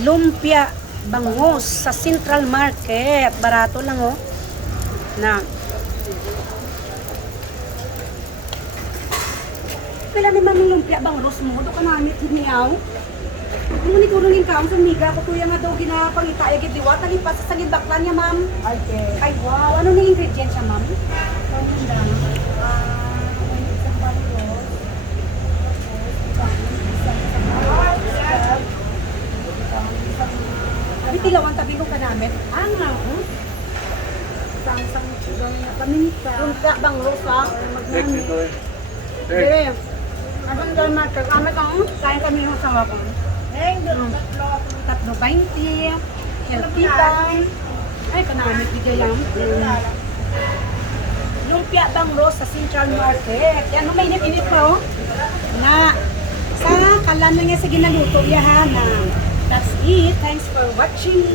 lumpia bangus sa Central Market. Barato lang oh. Na. Pila ni mami lumpia bangus mo. Ito ka namin hiniyaw. Kung nikurungin ka, ang sumiga ko tuya nga daw ginapangita ay gidiwa. Talipas sa sagid baklan niya, ma'am. Okay. Ay, wow. Ano na ingredients siya, ma'am? Pamunda. Isang bangus. Sabi tilawan tabi ko ka namin. Ano? Isang paminta. Lumpia bangus, ha? Magnani. Sige. Abang dahil matag-amat ang kain kami yung asawa ko. Tatlo 20. Healthy time. Ay, kanamit bigay lang. Lumpia bangus sa Central Market. Yan, may init-init pa, oh. Na, sa kalan na nga sa ginaluto, yahan. That's it. Thanks for watching.